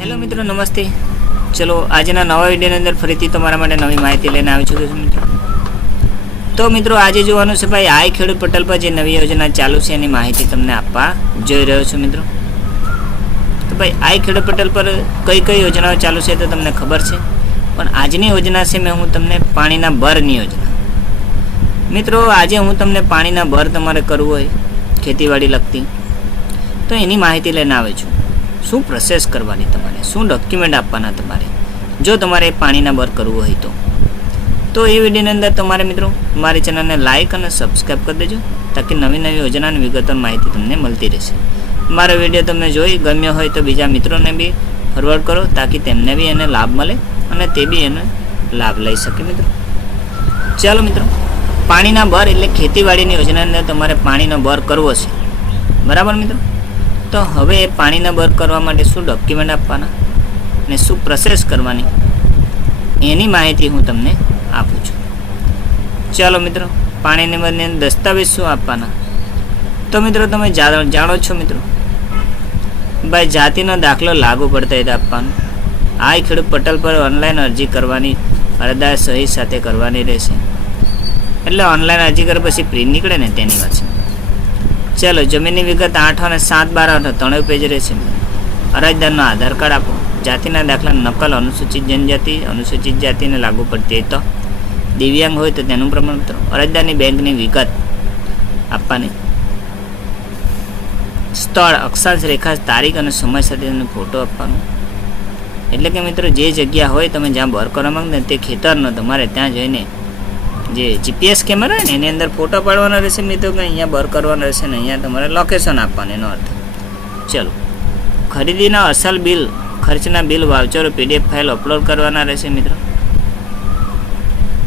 Hello મિત્રો, નમસ્તે. ચલો આજના નવા વિડીયોની અંદર ફરીથી તમારા માટે નવી માહિતી લઈને આવી છું મિત્રો. તો મિત્રો આજે જોવાનું છે ભાઈ આઈ ખેડૂત પોર્ટલ પર જે નવી યોજના ચાલુ છે એની માહિતી તમને આપવા જોઈ રહ્યો છું મિત્રો. તો ભાઈ આઈ ખેડૂત પોર્ટલ પર કઈ કઈ યોજનાઓ ચાલુ છે તો તમને ખબર છે, પણ આજની યોજના છે હું તમને પાણીના બરની યોજના. મિત્રો આજે હું તમને પાણીના બર તમારે કરવું હોય ખેતીવાડી લગતી તો એની માહિતી લઈને આવે છું. શું પ્રોસેસ કરવાની તમારે, શું ડોક્યુમેન્ટ આપવાના તમારે જો તમારે પાણીના બર કરવું હોય તો એ વિડીયોની અંદર તમારે મિત્રો મારી ચેનલને લાઇક અને સબસ્ક્રાઈબ કરી દેજો, તાકી નવી નવી યોજનાની વિગતવાર માહિતી તમને મળતી રહેશે. મારો વિડીયો તમને જોઈ ગમ્યો હોય તો બીજા મિત્રોને બી ફોરવર્ડ કરો, તાકી તેમને બી એને લાભ મળે અને તે બી એને લાભ લઈ શકે મિત્રો. ચાલો મિત્રો, પાણીના બર એટલે ખેતીવાડીની યોજનાની અંદર તમારે પાણીનો બર કરવો છે, બરાબર મિત્રો. તો હવે એ પાણીના બર કરવા માટે શું ડોક્યુમેન્ટ આપવાના અને શું પ્રોસેસ કરવાની એની માહિતી હું તમને આપું છું. ચાલો મિત્રો, પાણીના બરની અંદર દસ્તાવેજ શું આપવાના તો મિત્રો તમે જાણો છો મિત્રો, ભાઈ જાતિનો દાખલો લાગુ પડતા હોય તો આપવાનો. આ ખેડૂત પોર્ટલ પર ઓનલાઈન અરજી કરવાની, અરજદાર સહી સાથે કરવાની રહેશે. એટલે ઓનલાઈન અરજી કરે પછી પ્રિન્ટ નીકળે ને તેની વાત છે. ચાલો, જમીનની વિગત 8 અને 7/12 3 પેજ રહેશે. અરજદારનો આધાર કાર્ડ આપો. જાતિના દાખલા નકલ અનુસૂચિત જનજાતિ, અનુસૂચિત જાતિને લાગુ પડતી હોય તો, દિવ્યાંગ હોય તો તેનું પ્રમાણપત્ર, અરજદારની બેંકની વિગત આપવાની, સ્થળ, અક્ષાંશ, રેખાંશ, તારીખ અને સમય સાથે ફોટો આપવાનો. એટલે કે મિત્રો જે જગ્યા હોય તમે જ્યાં બર કરવા માંગતા તે ખેતરનો તમારે ત્યાં જઈને જે જીપીએસ કેમેરા હોય ને એની અંદર ફોટો પાડવાનો રહેશે મિત્રો, કે અહીંયા બર કરવાનો રહેશે ને અહીંયા તમારે લોકેશન આપવાનું, એનો અર્થ. ચલો, ખરીદીના અસલ બિલ, ખર્ચના બિલ, વાઉચરો, પીડીએફ ફાઇલ અપલોડ કરવાના રહેશે મિત્રો,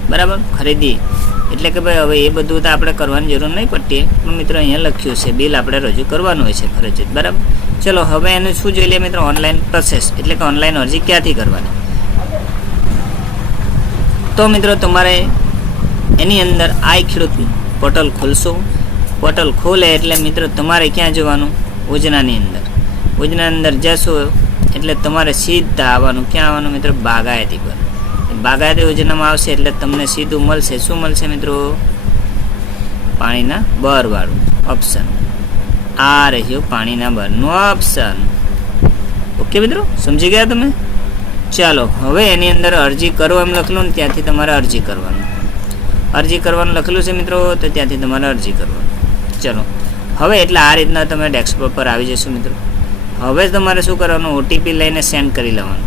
બરાબર. ખરીદી એટલે કે ભાઈ હવે એ બધું તો આપણે કરવાની જરૂર નહીં પડતી, પણ મિત્રો અહીંયા લખ્યું છે બિલ આપણે રજૂ કરવાનું હોય છે ફરજિયાત, બરાબર. ચલો હવે એનું શું જોઈ લઈએ મિત્રો, ઓનલાઈન પ્રોસેસ એટલે કે ઓનલાઈન અરજી ક્યાંથી કરવાની. તો મિત્રો તમારે એની અંદર આઈ ખેડૂત પોર્ટલ ખોલશો. પોર્ટલ ખોલે એટલે મિત્રો તમારે ક્યાં જવાનું, યોજનાની અંદર જશો એટલે તમારે સીધા આવવાનું, ક્યાં આવવાનું મિત્રો, બાગાયતી પર. બાગાયતી યોજનામાં આવશે એટલે તમને સીધું મળશે, શું મળશે મિત્રો, પાણીના બરવાળું ઓપ્શન. આ રહ્યું પાણીના બરનું ઓપ્શન. ઓકે મિત્રો, સમજી ગયા તમે. ચાલો હવે એની અંદર અરજી કરો એમ લખેલું ને ત્યાંથી તમારે અરજી કરવાનું લખેલું છે મિત્રો, તો ત્યાંથી તમારે અરજી કરવાનું. ચલો હવે એટલે આ રીતના તમે ડેસ્કટોપ પર આવી જશો મિત્રો. હવે તમારે શું કરવાનું, ઓટીપી લઈને સેન્ડ કરી લેવાનું.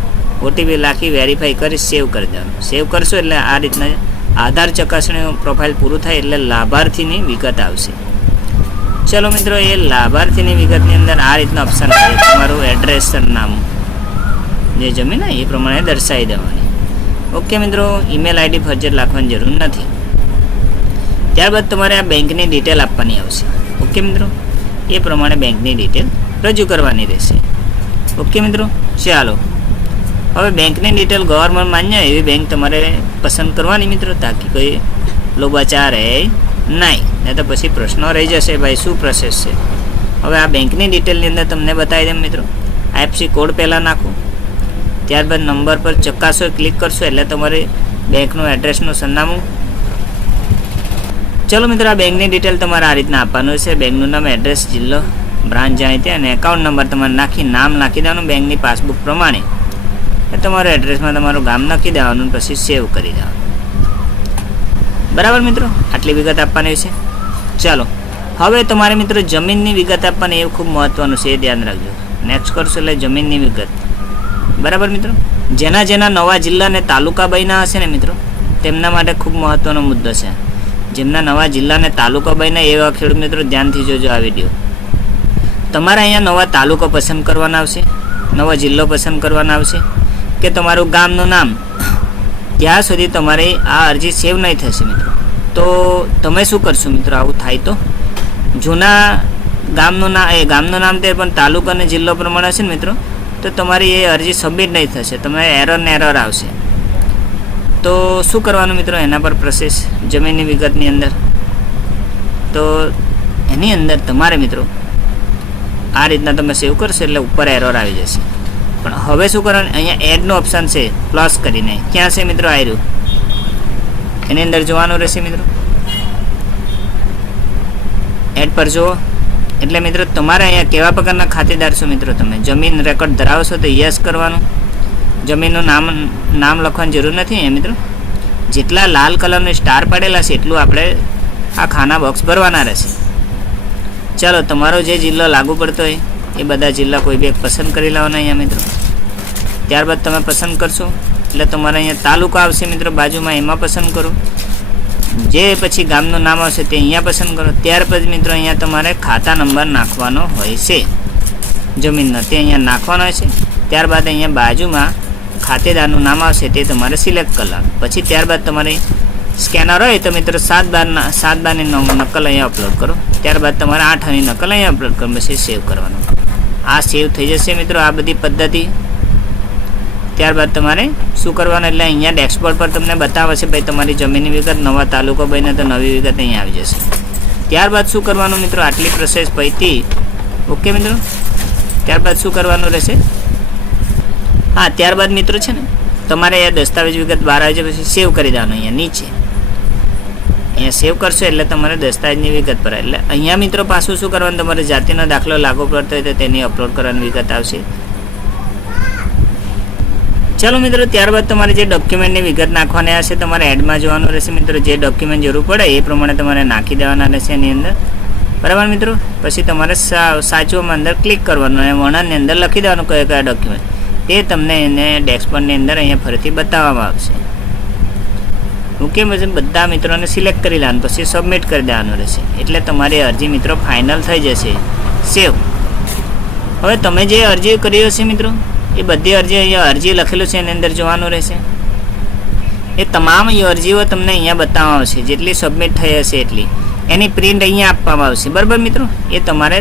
ઓટીપી લાખી વેરીફાઈ કરી સેવ કરી દેવાનું. સેવ કરશો એટલે આ રીતના આધાર ચકાસણી પ્રોફાઇલ પૂરું થાય એટલે લાભાર્થીની વિગત આવશે. ચલો મિત્રો, એ લાભાર્થીની વિગતની અંદર આ રીતના ઓપ્શન આવે, તમારું એડ્રેસ, સરનામું, જે જમીન એ પ્રમાણે દર્શાવી દેવાની. ઓકે મિત્રો, ઈમેલ આઈડી ફરજિયાત લખવાની જરૂર નથી. ત્યારબાદ તમારે આ બેંકની ડિટેલ આપવાની આવશે. ઓકે મિત્રો, એ પ્રમાણે બેંકની ડિટેલ રજૂ કરવાની રહેશે. ઓકે મિત્રો, ચાલો હવે બેંકની ડિટેલ ગવર્મેન્ટ માન્ય એવી બેંક તમારે પસંદ કરવાની મિત્રો, તાકી કોઈ લોભાચાર નહીં તો પછી પ્રશ્નો રહી જશે ભાઈ શું પ્રોસેસ છે. હવે આ બેંકની ડિટેલની અંદર તમને બતાવી દેમ મિત્રો. આઈએફસી કોડ પહેલાં નાખો, ત્યારબાદ નંબર પર ચકાસો ક્લિક કરશો એટલે તમારે બેંકનું એડ્રેસનું સરનામું. ચલો મિત્રો, આ બેંકની ડિટેલ તમારે આ રીતના આપવાનું છે. બેંકનું નામ, એડ્રેસ, જિલ્લો, બ્રાન્ચ જાય ત્યાં અને એકાઉન્ટ નંબર તમારે નામ નાખી દેવાનું બેંકની પાસબુક પ્રમાણે. એ તમારા એડ્રેસમાં તમારું ગામ નાખી દેવાનું, પછી સેવ કરી દેવાનું, બરાબર મિત્રો. આટલી વિગત આપવાની છે. ચાલો હવે તમારે મિત્રો જમીનની વિગત આપવાની, એવું ખૂબ મહત્ત્વનું છે, એ ધ્યાન રાખજો. નેક્સ્ટ કરશો એટલે જમીનની વિગત, બરાબર મિત્રો. જેના નવા જિલ્લા અને તાલુકા બન્યા હશે ને મિત્રો, તેમના માટે ખૂબ મહત્ત્વનો મુદ્દો છે. જેમના નવા જિલ્લા અને તાલુકા બન્યા એવા ખેડૂત મિત્રો ધ્યાનથી જોજો આ વિડીયો. તમારે અહીંયા નવા તાલુકો પસંદ કરવાના આવશે, નવો જિલ્લો પસંદ કરવાના આવશે, કે તમારું ગામનું નામ. ત્યાં સુધી તમારી આ અરજી સેવ નહીં થશે મિત્રો. તો તમે શું કરશો મિત્રો, આવું થાય તો જૂના ગામનું નામ તે પણ તાલુકા અને જિલ્લો પ્રમાણે હશે ને મિત્રો, તો તમારી એ અરજી સબમિટ નહીં થશે, તમારે એરર આવશે. તો શું કરવાનું મિત્રો, એના પર પ્રોસેસ જમીનની વિગતની અંદર તો એની અંદર તમારે મિત્રો આ રીતના તમે સેવ કરશો એટલે ઉપર એરર આવી જશે. પણ હવે શું કરવાનું, અહીંયા એડનો ઓપ્શન છે પ્લસ કરીને. ક્યાં છે મિત્રો? આવ્યું, એની અંદર જોવાનું રહેશે મિત્રો. એડ પર જુઓ એટલે મિત્રો તમારે અહીંયા કેવા પ્રકારના ખાતેદાર છો મિત્રો, તમે જમીન રેકોર્ડ ધરાવો છો તો યસ કરવાનું. જમીનનું નામ લખવાની જરૂર નથી અહીંયા મિત્રો. જેટલા લાલ કલરની સ્ટાર પાડેલા છે એટલું આપણે આ ખાના બોક્સ ભરવાના રહેશે. ચાલો, તમારો જે જિલ્લો લાગુ પડતો હોય એ બધા જિલ્લા કોઈ બી એક પસંદ કરી લેવાના અહીંયા મિત્રો. ત્યારબાદ તમે પસંદ કરશો એટલે તમારે અહીંયા તાલુકા આવશે મિત્રો બાજુમાં, એમાં પસંદ કરો. જે પછી ગામનું નામ આવશે તે અહીંયા પસંદ કરો. ત્યાર પછી મિત્રો અહીંયા તમારે ખાતા નંબર નાખવાનો હોય છે જમીનનો, તે અહીંયા નાખવાનો હોય છે. ત્યારબાદ અહીંયા બાજુમાં ખાતેદારનું નામ આવશે તે તમારે સિલેક્ટ કરવાનું. પછી ત્યારબાદ તમારે સ્કેનર હોય તો મિત્રો 7/12ની નકલ અહીંયા અપલોડ કરો. ત્યારબાદ તમારે 8 આની નકલ અહીંયા અપલોડ કરો, પછી સેવ કરવાનું. આ સેવ થઈ જશે મિત્રો આ બધી પદ્ધતિ. ત્યારબાદ તમારે શું કરવાનું, એટલે અહીંયા ડેસ્કબોર્ડ પર તમને બતાવે છે ભાઈ તમારી જમીનની વિગત, નવા તાલુકો બને તો નવી વિગત અહીંયા આવી જશે. ત્યારબાદ શું કરવાનું મિત્રો, આટલી પ્રોસેસ પૈતી. ઓકે મિત્રો, ત્યારબાદ શું કરવાનું રહેશે? હા, ત્યારબાદ મિત્રો છે ને તમારે આ દસ્તાવેજ વિગત બહાર આવી જાય પછી સેવ કરી દેવાનું. અહીંયા નીચે અહીંયા સેવ કરશો એટલે તમારે દસ્તાવેજની વિગત પર, એટલે અહીંયા મિત્રો પાછું શું કરવાનું, તમારે જાતિનો દાખલો લાગુ પડતો હોય તો તેની અપલોડ કરવાની વિગત આવશે. ચાલો મિત્રો, ત્યારબાદ તમારે જે ડોક્યુમેન્ટની વિગત નાખવાની હશે તમારે એડમાં જોવાનું રહેશે મિત્રો. જે ડોક્યુમેન્ટ જરૂર પડે એ પ્રમાણે તમારે નાખી દેવાના રહેશે એની અંદર, બરાબર મિત્રો. પછી તમારે સાચવામાં અંદર ક્લિક કરવાનું અને વર્ણનની અંદર લખી દેવાનું કયા કયા ડોક્યુમેન્ટ, તે તમને એને ડેસ્કબોર્ડની અંદર અહીંયા ફરીથી બતાવવામાં આવશે. ઓકે, પછી બધા મિત્રોને સિલેક્ટ કરી લેવાનું, પછી સબમિટ કરી દેવાનું રહેશે. એટલે તમારી અરજી મિત્રો ફાઇનલ થઈ જશે. સેવ. હવે તમે જે અરજી કરી હશે મિત્રો એ બધી અરજી અહીંયા અરજી લખેલું છે એની અંદર જોવાનું રહેશે. એ તમામ અરજીઓ તમને અહીંયા બતાવવામાં આવશે, જેટલી સબમિટ થઈ હશે એટલી એની પ્રિન્ટ અહીંયા આપવામાં આવશે, બરાબર મિત્રો. એ તમારે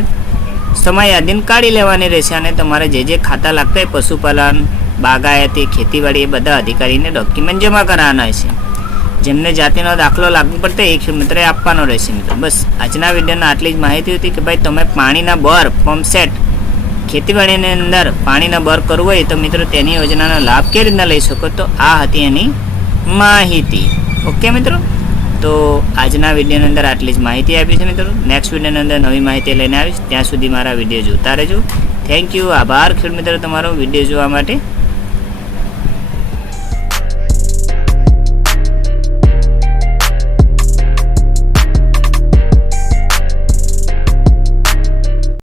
સમય યાદીને કાઢી લેવાની રહેશે અને તમારે જે ખાતા લાગતા હોય પશુપાલન, બાગાયતી, ખેતીવાડી એ બધા અધિકારીને ડોક્યુમેન્ટ જમા કરાવવાના છે. જેમને જાતિનો દાખલો લાગુ પડતો એ મિત્રોએ આપવાનો રહેશે મિત્રો. બસ આજના વિડીયોમાં આટલી જ માહિતી હતી કે ભાઈ તમે પાણીના બોર, પંપ સેટ, ખેતીવાડીની અંદર પાણીના બોર કરવું હોય તો મિત્રો તેની યોજનાનો લાભ કેવી રીતના લઈ શકો, તો આ હતી એની માહિતી. ઓકે મિત્રો, તો આજના વિડીયોની અંદર આટલી જ માહિતી આપી છે મિત્રો. નેક્સ્ટ વિડીયોની અંદર નવી માહિતી લઈને આવીશ. ત્યાં સુધી મારા વિડીયો જોતા રહેજો. થેન્ક યુ, આભાર ખેડૂત મિત્રો તમારો વિડીયો જોવા માટે.